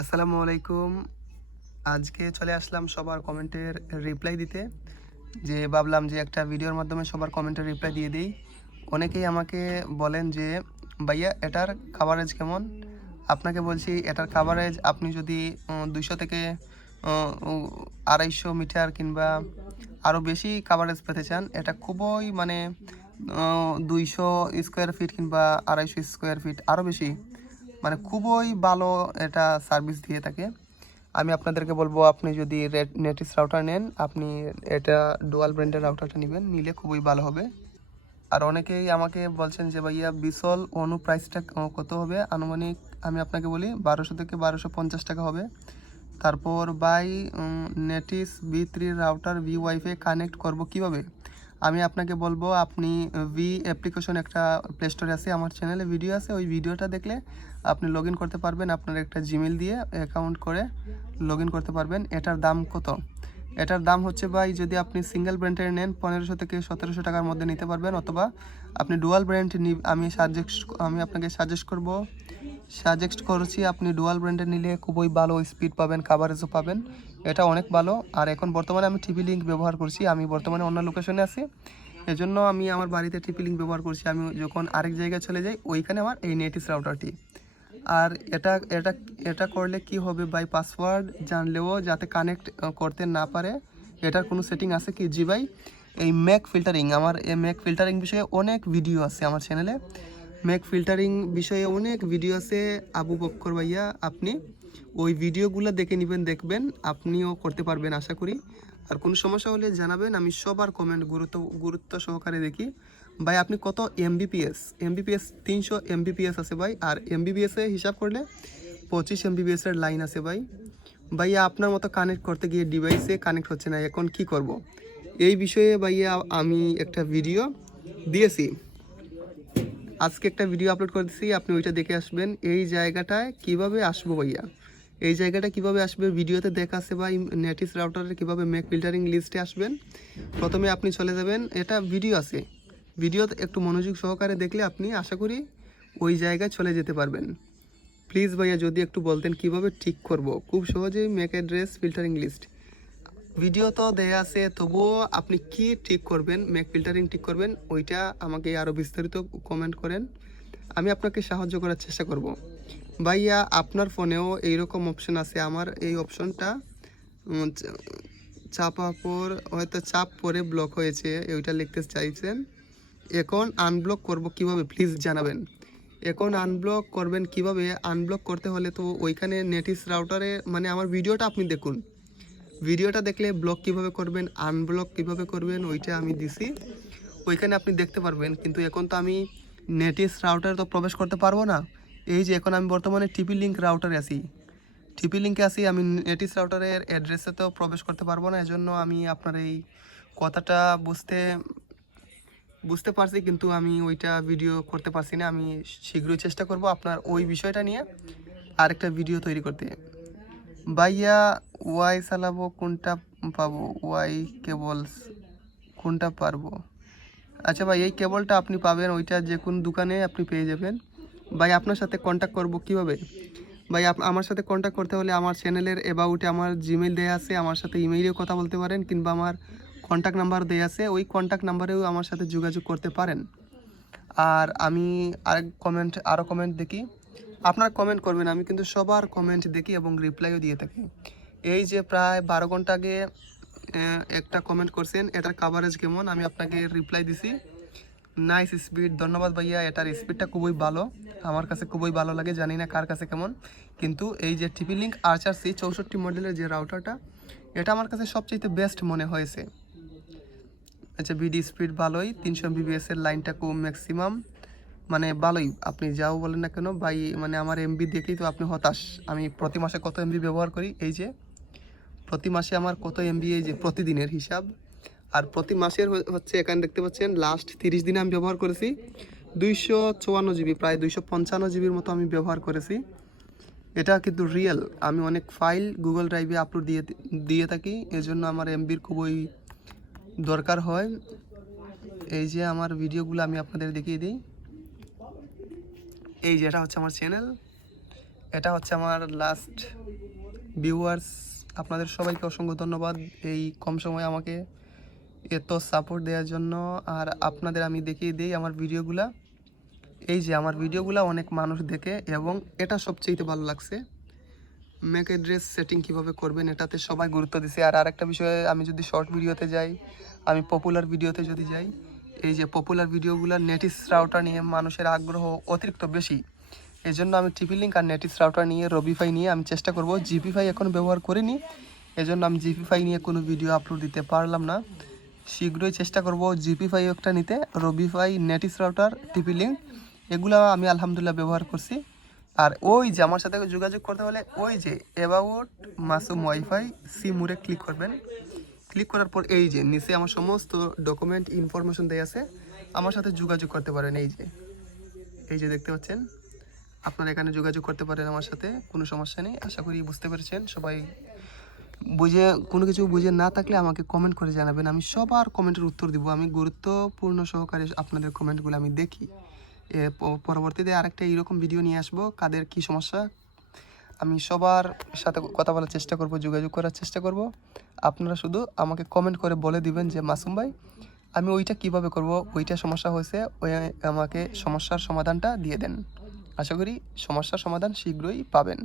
আসসালামু আলাইকুম। আজকে চলে আসলাম সবার কমেন্টের রিপ্লাই দিতে। ভাবলাম যে একটা ভিডিওর মাধ্যমে সবার কমেন্টের রিপ্লাই দিয়ে দিই। অনেকেই আমাকে বলেন যে, "ভাইয়া এটার কাভারেজ কেমন?" আপনাকে বলছি এটার কাভারেজ আপনি যদি ২০০ থেকে অ উ ২৫০ মিটার কিংবা আরও বেশি কাভারেজ পেতে চান, এটা খুবই ২০০ স্কোয়ার ফিট কিংবা ২৫০ স্কোয়ার ফিট আরও বেশি খুবই ভালো এটা সার্ভিস দিয়ে থাকে। আমি আপনাদেরকে বলবো আপনি যদি নেটিস রাউটার নেন, আপনি এটা ডুয়াল ব্র্যান্ডের রাউটারটা নিবেন, নিলে খুবই ভালো হবে। আর অনেকেই আমাকে বলছেন যে ভাইয়া বিসল অনু প্রাইসটা কত হবে? আনুমানিক আমি আপনাকে বলি ১২০০ থেকে ১২৫০ টাকা হবে। তারপর ভাই Netis V3 router V wifi connect করব কিভাবে? আমি আপনাকে বলবো আপনি ভি অ্যাপ্লিকেশন একটা প্লে স্টোরে আছে, আমার চ্যানেলে ভিডিও আছে, ওই ভিডিওটা দেখলে আপনি লগ ইন করতে পারবেন। আপনার একটা জিমেল দিয়ে অ্যাকাউন্ট করে লগ ইন করতে পারবেন। এটার দাম কত? এটার দাম হচ্ছে ভাই যদি আপনি সিঙ্গেল ব্র্যান্ডের নেন ১৫০০ থেকে ১৭০০ টাকার মধ্যে নিতে পারবেন, অথবা আপনি ডুয়াল ব্র্যান্ড আমি আপনাকে সাজেস্ট করছি আপনি ডুয়াল ব্র্যান্ডের নিলে খুবই ভালো স্পিড পাবেন, কাভারেজও পাবেন। এটা অনেক ভালো। আর এখন বর্তমানে আমি টিপি লিঙ্ক ব্যবহার করছি। আমি বর্তমানে অন্য লোকেশনে আছি, এজন্য আমি আমার বাড়িতে টিপি লিঙ্ক ব্যবহার করছি। আমি যখন আরেক জায়গায় চলে যাই ওইখানে আমার এই নেটিস রাউটারটি। আর এটা এটা এটা করলে কি হবে ভাই, পাসওয়ার্ড জানলেও যাতে কানেক্ট করতে না পারে, এটার কোনো সেটিং আছে কি? জি ভাই, এই ম্যাক ফিল্টারিং, আমার এই ম্যাক ফিল্টারিং বিষয়ে অনেক ভিডিও আছে আমার চ্যানেলে। ম্যাক ফিল্টারিং বিষয়ে অনেক ভিডিও আছে আবু বক্কর ভাইয়া, আপনি ওই ভিডিওগুলো দেখে নেবেন, দেখবেন আপনিও করতে পারবেন আশা করি। আর কোনো সমস্যা হলে জানাবেন, আমি সবার কমেন্ট গুরুত্ব সহকারে দেখি। ভাই আপনি কত এমবিপিএস ৩০০ এমবিপিএস আছে ভাই, আর এমবিপিএসে হিসাব করলে 25 এমবিপিএসের লাইন আছে ভাই। ভাইয়া আপনার মতো কানেক্ট করতে গিয়ে ডিভাইসে কানেক্ট হচ্ছে না, এখন কি করব? এই বিষয়ে ভাইয়া আমি একটা ভিডিও দিয়েছি, আজকে একটা ভিডিও আপলোড করে দিচ্ছি, আপনি ওইটা দেখে আসবেন। এই জায়গাটায় কিভাবে আসবো ভাইয়া, এই জায়গাটা কিভাবে আসবে ভিডিওতে দেখা আছে ভাই। নেটিস রাউটারের কিভাবে ম্যাক ফিল্টারিং লিস্টে আসবেন, প্রথমে আপনি চলে যাবেন, এটা ভিডিও আছে, ভিডিওতে একটু মনোযোগ সহকারে দেখলে আপনি আশা করি ওই জায়গায় চলে যেতে পারবেন। প্লিজ ভাইয়া যদি একটু বলতেন কিভাবে ঠিক করব, খুব সহজেই MAC address filtering list video তো দেয়া আছে, তবুও আপনি কি ঠিক করবেন, ম্যাক ফিল্টারিং ঠিক করবেন, ওইটা আমাকে আরও বিস্তারিত কমেন্ট করেন, আমি আপনাকে সাহায্য করার চেষ্টা করব। ভাইয়া আপনার ফোনেও এইরকম অপশন আছে, আমার এই অপশনটা হয়তো চাপ পরে ব্লক হয়েছে, ওইটা লিখতে চাইছেন। এখন আনব্লক করব কিভাবে প্লিজ জানাবেন। এখন আনব্লক করবেন কিভাবে? আনব্লক করতে হলে তো ওইখানে নেটিস রাউটারে আমার ভিডিওটা আপনি দেখুন, ভিডিওটা দেখলে ব্লক কিভাবে করবেন, আনব্লক কিভাবে করবেন ওইটা আমি দিছি, ওইখানে আপনি দেখতে পারবেন। কিন্তু এখন তো আমি নেটিস রাউটারে তো প্রবেশ করতে পারবো না। এই যে এখন আমি বর্তমানে টিপি লিঙ্ক রাউটারে আছি, টিপি লিঙ্কে আছি, আমি নেটিস রাউটারের অ্যাড্রেসে তো প্রবেশ করতে পারবো না। এজন্য আমি আপনার এই কথাটা বুঝতে পারছি, কিন্তু আমি ওইটা ভিডিও করতে পারছি না। আমি শীঘ্রই চেষ্টা করব আপনার ওই বিষয়টা নিয়ে আরেকটা ভিডিও তৈরি করতে। ভাইয়া ওয়াই চালাবো কোনটা পাবো? ওয়াই কেবলস কোনটা পারবো? আচ্ছা ভাই, এই কেবলটা আপনি পাবেন ওইটা যে কোন দোকানে আপনি পেয়ে যাবেন। ভাই আপনার সাথে কন্ট্যাক্ট করব কিভাবে? ভাই আমার সাথে কন্ট্যাক্ট করতে হলে আমার চ্যানেলের অ্যাবাউটে আমার জিমেল দেয়া আছে, আমার সাথে ইমেইলেও কথা বলতে পারেন, কিংবা আমার কন্ট্যাক্ট নাম্বার দেয়া আছে, ওই কন্ট্যাক্ট নাম্বারেও আমার সাথে যোগাযোগ করতে পারেন। আর আমি আরও কমেন্ট দেখি, আপনার কমেন্ট করবেন, আমি কিন্তু সবার কমেন্ট দেখি এবং রিপ্লাইও দিয়ে থাকি। এই যে প্রায় ১২ ঘন্টা আগে একটা কমেন্ট করছেন, এটার কাভারেজ কেমন, আমি আপনাকে রিপ্লাই দিছি, নাইস স্পিড, ধন্যবাদ ভাইয়া, এটার স্পিডটা খুবই ভালো, আমার কাছে খুবই ভালো লাগে, জানি না কার কাছে কেমন। কিন্তু এই যে টিপি লিঙ্ক আরচার C64 মডেলের যে রাউটারটা, এটা আমার কাছে সবচেয়ে বেস্ট মনে হয়েছে। আচ্ছা, বিডি স্পিড ভালোই, ৩০০ MBPS এর লাইনটা খুব ম্যাক্সিমাম, ভালোই, আপনি যাও বলেন না কেন ভাই, আমার এমবি দেখেই তো আপনি হতাশ। আমি প্রতি মাসে কত এমবি ব্যবহার করি, এই যে প্রতি মাসে আমার কত এমবি, এই যে প্রতিদিনের হিসাব, আর প্রতি মাসের হচ্ছে এখানে দেখতে পাচ্ছেন লাস্ট 30 দিনে আমি ব্যবহার করেছি 254 জিবি, প্রায় 255 জিবির মতো আমি ব্যবহার করেছি। এটা কিন্তু রিয়েল, আমি অনেক ফাইল গুগল ড্রাইভে আপলোড দিয়ে থাকি, এজন্য আমার এমবির খুবই দরকার হয়। এই যে আমার ভিডিওগুলো আমি আপনাদের দেখিয়ে দিই, এই যে এটা হচ্ছে আমার চ্যানেল, এটা হচ্ছে আমার লাস্ট ভিউয়ার্স। আপনাদের সবাইকে অসংখ্য ধন্যবাদ এই কম সময়ে আমাকে এত সাপোর্ট দেওয়ার জন্য। আর আপনাদের আমি দেখিয়ে দিই আমার ভিডিওগুলা, এই যে আমার ভিডিওগুলো অনেক মানুষ দেখে, এবং এটা সবচেয়ে ভালো লাগছে, মেক এ ড্রেস সেটিং কীভাবে করবেন এটাতে সবাই গুরুত্ব দিছে। আর আরেকটা বিষয়ে, আমি যদি শর্ট ভিডিওতে যাই, আমি পপুলার ভিডিওতে যদি যাই, এই যে পপুলার ভিডিওগুলো নেটিস রাউটার নিয়ে মানুষের আগ্রহ অতিরিক্ত বেশি, এই জন্য আমি টিপি লিঙ্ক আর নেটিস রাউটার নিয়ে রবিফাই নিয়ে আমি চেষ্টা করব। জিপিফাই এখন ব্যবহার করিনি, এজন্য আমি জিপিফাই নিয়ে কোনো ভিডিও আপলোড দিতে পারলাম না। শীঘ্রই চেষ্টা করব জিপিফাই একটা নিতে। রবিফাই, নেটিস রাউটার, টিপি লিঙ্ক এগুলো আমি আলহামদুলিল্লাহ ব্যবহার করছি। আর ওই যে আমার সাথে যোগাযোগ করতে হলে ওই যে অ্যাবাউট মাসুম ওয়াইফাই সিমুরে ক্লিক করবেন। ক্লিক করার পর এই যে নিচে আমার সমস্ত ডকুমেন্ট ইনফরমেশন দেওয়া আছে, আমার সাথে যোগাযোগ করতে পারেন। এই যে দেখতে পাচ্ছেন, আপনারা এখানে যোগাযোগ করতে পারেন আমার সাথে, কোনো সমস্যা নেই। আশা করি বুঝতে পেরেছেন সবাই। কোনো কিছু বুঝে না থাকলে আমাকে কমেন্ট করে জানাবেন, আমি সবার কমেন্টের উত্তর দিব। আমি গুরুত্বপূর্ণ সহকারে আপনাদের কমেন্টগুলো আমি দেখি। পরবর্তীতে আরেকটা এইরকম ভিডিও নিয়ে আসবো, কাদের কি সমস্যা আমি সবার সাথে কথা বলার চেষ্টা করব, যোগাযোগ করার চেষ্টা করব। আপনারা শুধু আমাকে কমেন্ট করে বলে দিবেন যে মাসুম ভাই আমি ওইটা কিভাবে করব, ওইটা সমস্যা হয়েছে, ওই আমাকে সমস্যার সমাধানটা দিয়ে দেন। আশা করি সমস্যার সমাধান শীঘ্রই পাবেন।